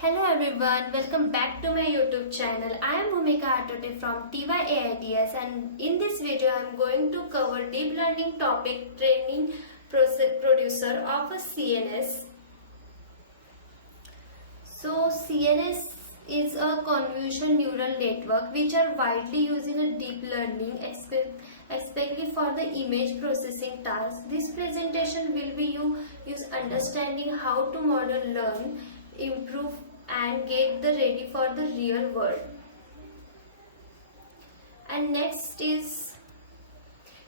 Hello everyone, welcome back to my YouTube channel. I am Bhumika Atote from TYAIDS, and in this video I am going to cover deep learning topic training producer of a CNS. So CNS is a convolutional neural network which are widely used in a deep learning, especially for the image processing tasks. This presentation will be use understanding how to model, learn, improve and get the ready for the real world. And next is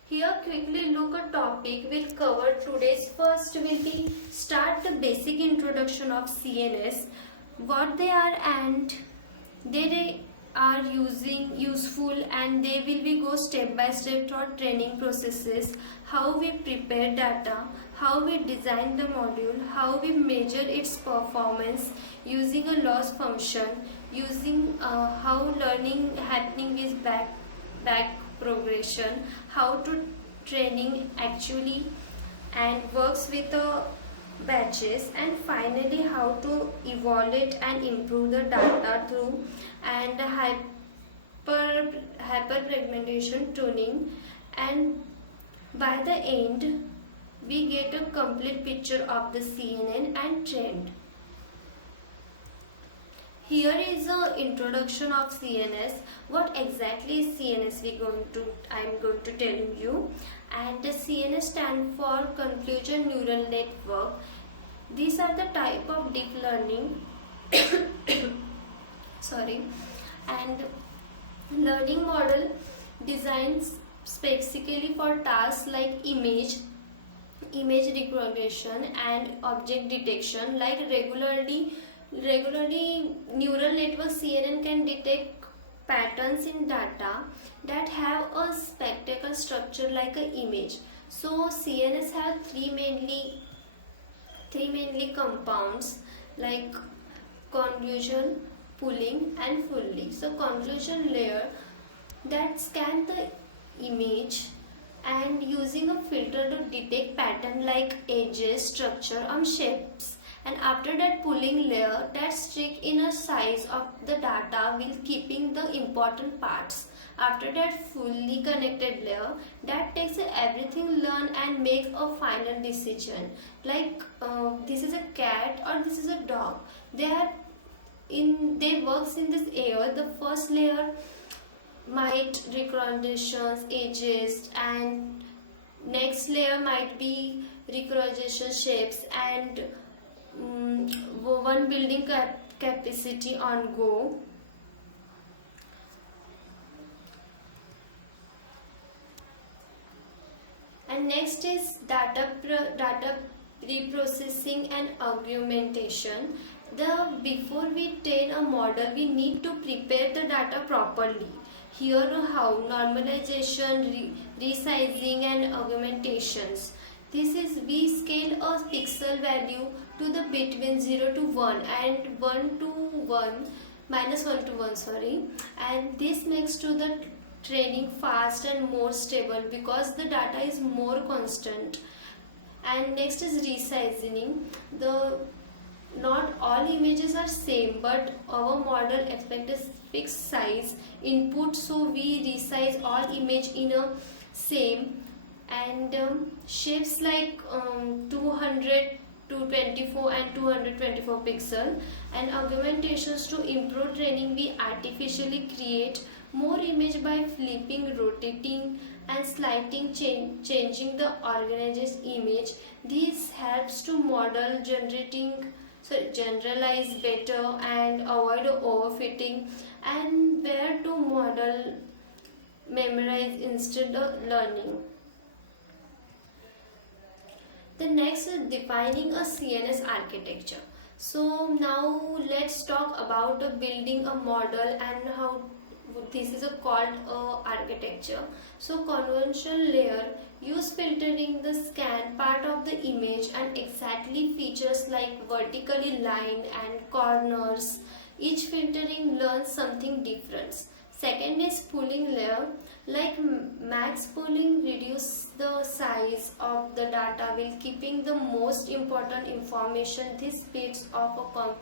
here quickly look a topic we'll cover today's. First will be start the basic introduction of CNS, what they are and they are useful, and they will be go step by step through training processes, how we prepare data, how we design the module, how we measure its performance using a loss function, using how learning happening is backpropagation, how to training actually and works with batches, and finally how to evaluate and improve the data through and hyperparameter tuning, and by the end we get a complete picture of the CNN and trend. Here is a introduction of CNS. What exactly is CNS? I am going to tell you. And the CNS stand for Convolutional Neural Network. These are the type of deep learning and learning model designed specifically for tasks like image recognition and object detection. Like regularly neural network CNN can detect patterns in data that have a spectacle structure like an image. So CNS have three mainly compounds like convolution, pooling and fully. So convolution layer that scan the image and using a filter to detect pattern like edges, structure and shapes, and after that pooling layer that strict in a size of the data will keeping the important parts. After that fully connected layer that takes everything learn and makes a final decision like this is a cat or this is a dog. They works in this layer. The first layer might recognitions, edges, and next layer might be recognition shapes and one building capacity on go. And next is data preprocessing and augmentation. Before we train a model, we need to prepare the data properly. Here how normalization, resizing and augmentations. This is we scale a pixel value to the between 0 to 1 and 1 to 1 minus 1 to 1 and this makes to the training fast and more stable because the data is more constant. And next is resizing. Not all images are same, but our model expects a fixed size input, so we resize all image in a same and shapes like 200 to 24 and 224 pixel. And augmentations to improve training, we artificially create more image by flipping, rotating and sliding, changing the organized image. This helps to model generalize better and avoid overfitting, and where to model memorize instead of learning. The next is defining a CNS architecture. So now let's talk about building a model and how this is called architecture. So convolution layer use filtering the scan part of the image and exactly features like vertically line and corners. Each filtering learns something different. Second is pooling layer. Like max pooling reduce the size of the data while keeping the most important information. This speeds of a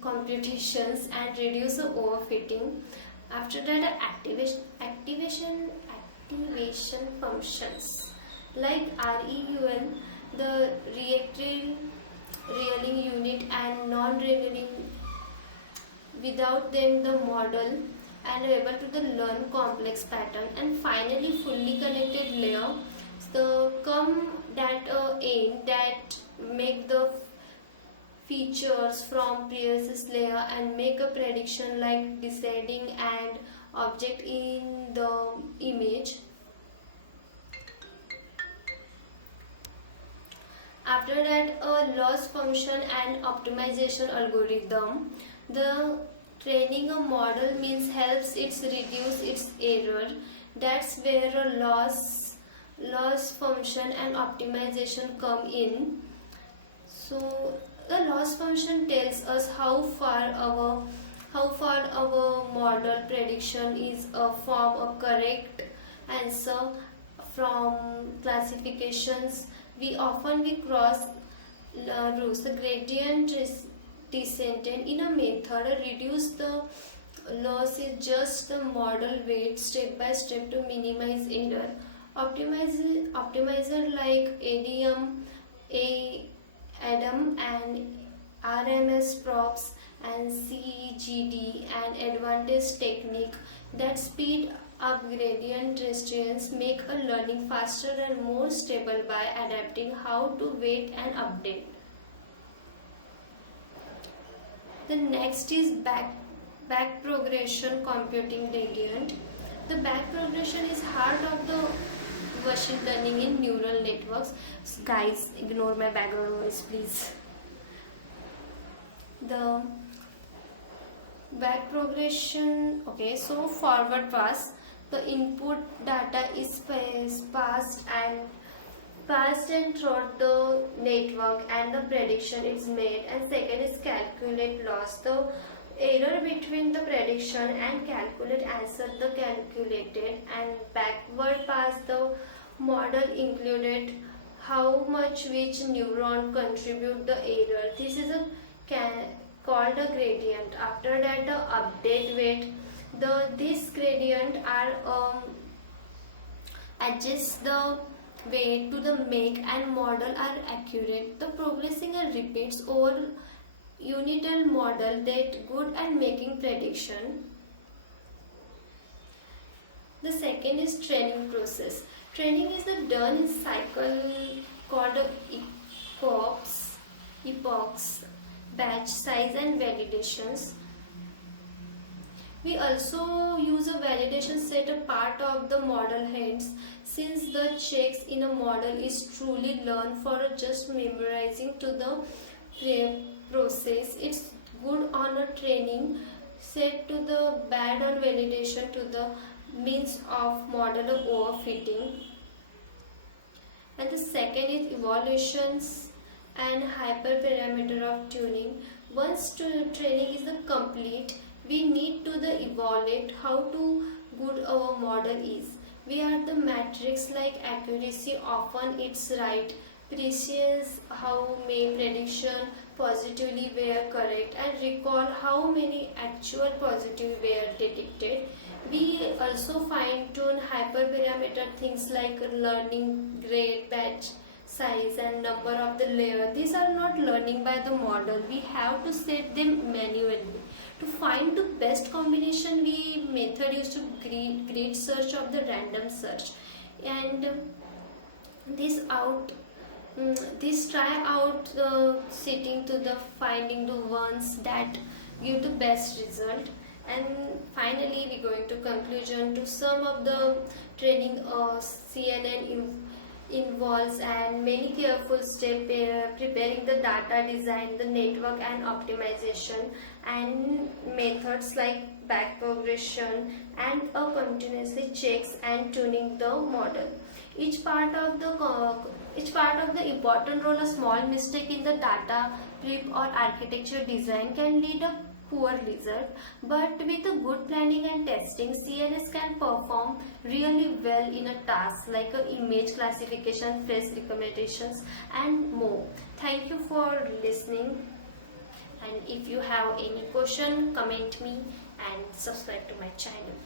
computations and reduce the overfitting. After that, activation functions like REUN, the reactive realing unit, and non-realing. Without them, the model and able to the learn complex pattern. And finally, fully connected layer, the come that aim that make the features from previous layer and make a prediction like deciding and object in the image. After that, a loss function and optimization algorithm. The training a model means helps it reduce its error. That's where a loss function and optimization come in. So the loss function tells us how far our model prediction is from a correct answer. From classifications, we cross rules. The gradient descent in a method reduce the loss is just the model weight step by step to minimize error. Optimizer like ADM and RMS props and CGD and advanced technique that speed up gradient restraints make a learning faster and more stable by adapting how to weight and update. The next is back progression computing gradient. The back progression is heart of the machine learning in neural networks. So guys, ignore my background noise, please. The back progression, okay, so forward pass, the input data is passed and throughout the network and the prediction is made. And second is calculate loss, the error between the prediction and calculate answer the calculated. And backward pass, the model included how much which neuron contribute the error. This is called a gradient. After that, the update weight, this gradient are adjust the weight to the make and model are accurate. The progressing and repeats over unital model that good at making prediction. The second is training process. Training is the done in cycle called epochs, batch size and validations. We also use a validation set a part of the model heads, since the checks in a model is truly learned for just memorizing to the process. It's good on a training set to the bad on validation to the means of model overfitting. And the second is evaluations and hyperparameter of tuning. Once training is the complete, we need to the evaluate how to good our model is. We are the metrics like accuracy, often it's right, precision, how many prediction positively were correct, and recall how many actual positive were detected. We also fine tune hyperparameter things like learning rate, batch size and number of the layer. These are not learning by the model. We have to set them manually. To find the best combination, we method used to grid search of the random search, and this try out sitting to the finding the ones that give the best result. And finally we going to conclusion to some of the training CNN involves and many careful steps preparing the data, design the network and optimization, and methods like backpropagation and continuously checks and tuning the model. Each part of the important role. A small mistake in the data prep or architecture design can lead a poor result, but with a good planning and testing, CNS can perform really well in a task like image classification, face recommendations and more. Thank you for listening. And if you have any question, comment me and subscribe to my channel.